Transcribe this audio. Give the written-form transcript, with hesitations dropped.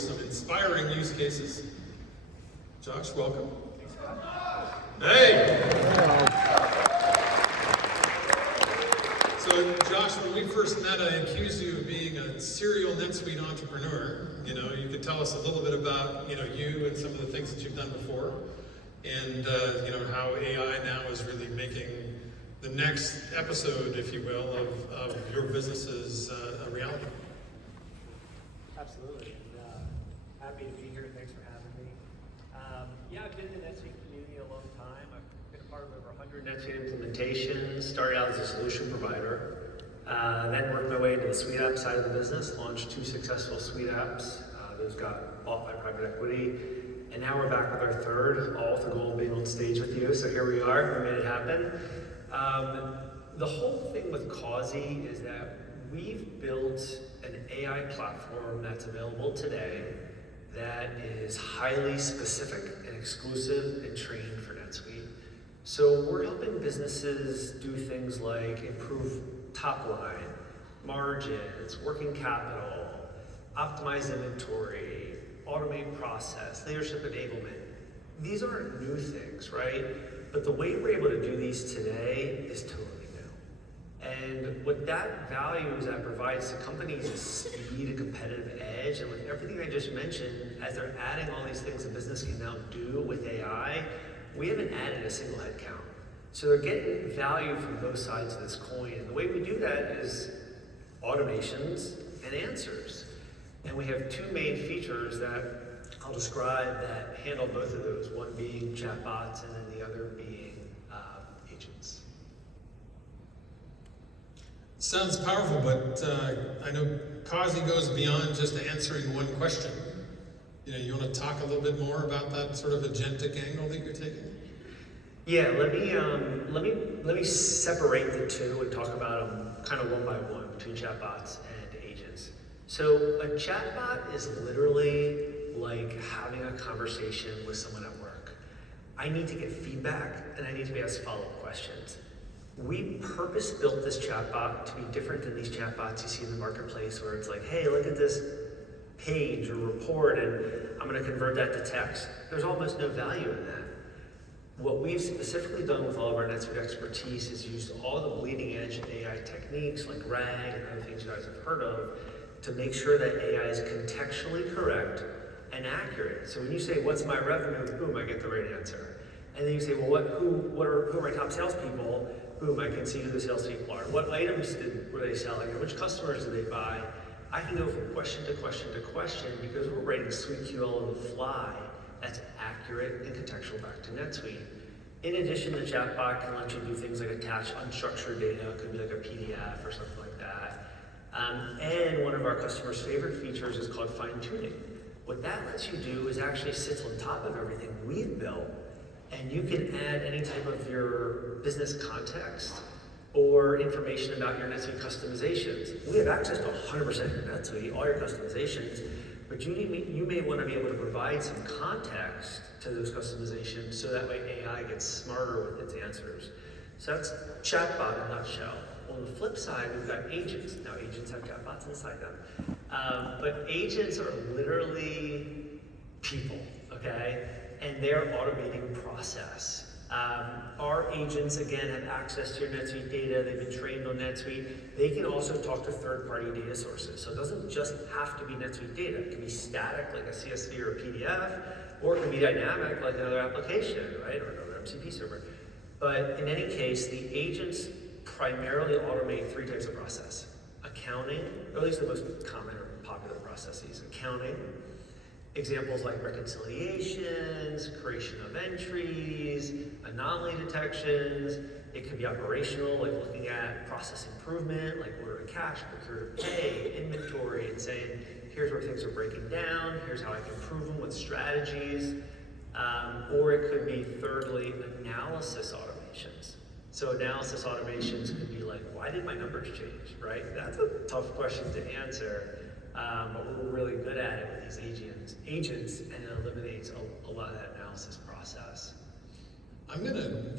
Some inspiring use cases. Josh, welcome. Hey! So Josh, when we first met, I accused you of being a serial NetSuite entrepreneur. You know, you could tell us a little bit about, you and some of the things that you've done before, and how AI now is really making the next episode, if you will, of your business's a reality. Absolutely, and happy to be here. Thanks for having me. I've been in the NetSuite community a long time. I've been a part of over 100 NetSuite implementations. Started out as a solution provider, then worked my way into the Suite app side of the business. Launched 2 successful Suite apps. Those got bought by private equity, and now we're back with our third, all with the goal of being on stage with you. So here we are. We made it happen. The whole thing with Cauzzy is that we've built an AI platform that's available today that is highly specific and exclusive and trained for NetSuite. So we're helping businesses do things like improve top line, margins, working capital, optimize inventory, automate process, leadership enablement. These aren't new things, right? But the way we're able to do these today is totally new. And what that value is that provides to companies is speed, a competitive edge, and with everything I just mentioned, as they're adding all these things a business can now do with AI, we haven't added a single headcount. So they're getting value from both sides of this coin. And the way we do that is automations and answers. And we have 2 main features that I'll describe that handle both of those, one being chatbots and then the other being agents. Sounds powerful, but I know Cauzzy goes beyond just answering one question. You want to talk a little bit more about that sort of agentic angle that you're taking? Yeah, let me separate the two and talk about them kind of one by one between chatbots and agents. So a chatbot is literally like having a conversation with someone at work. I need to get feedback and I need to be asked follow-up questions. We purpose-built this chatbot to be different than these chatbots you see in the marketplace where it's like, hey, look at this page or report and I'm going to convert that to text. There's almost no value in that. What we've specifically done with all of our NetSuite expertise is used all the bleeding edge AI techniques like RAG and other things you guys have heard of to make sure that AI is contextually correct and accurate. So when you say, what's my revenue? Boom, I get the right answer. And then you say, well, who are my top salespeople? Boom, I can see who the salespeople are. What items were they selling? And which customers did they buy? I can go from question to question to question because we're writing SuiteQL on the fly that's accurate and contextual back to NetSuite. In addition, the chatbot can let you do things like attach unstructured data. It could be like a PDF or something like that. And one of our customers' favorite features is called fine-tuning. What that lets you do is actually sits on top of everything we've built, and you can add any type of your business context or information about your NetSuite customizations. We have access to 100% of your NetSuite, all your customizations, but you may want to be able to provide some context to those customizations so that way AI gets smarter with its answers. So that's chatbot in a nutshell. On the flip side, we've got agents. Now, agents have chatbots inside them. But agents are literally people, okay? And they're automating process. Our agents, again, have access to your NetSuite data. They've been trained on NetSuite. They can also talk to third-party data sources. So it doesn't just have to be NetSuite data. It can be static, like a CSV or a PDF, or it can be dynamic, like another application, right, or another MCP server. But in any case, the agents primarily automate 3 types of process. Accounting, or at least the most common or popular processes. Accounting, examples like reconciliations, creation of entries, anomaly detections. It could be operational, like looking at process improvement, like order to cash, procure to pay, inventory, and saying, here's where things are breaking down, here's how I can improve them with strategies. Or it could be, thirdly, analysis automations. So analysis automations could be like, why did my numbers change, right? That's a tough question to answer. But we're really good at it with these agents, and it eliminates a lot of that analysis process. I'm gonna,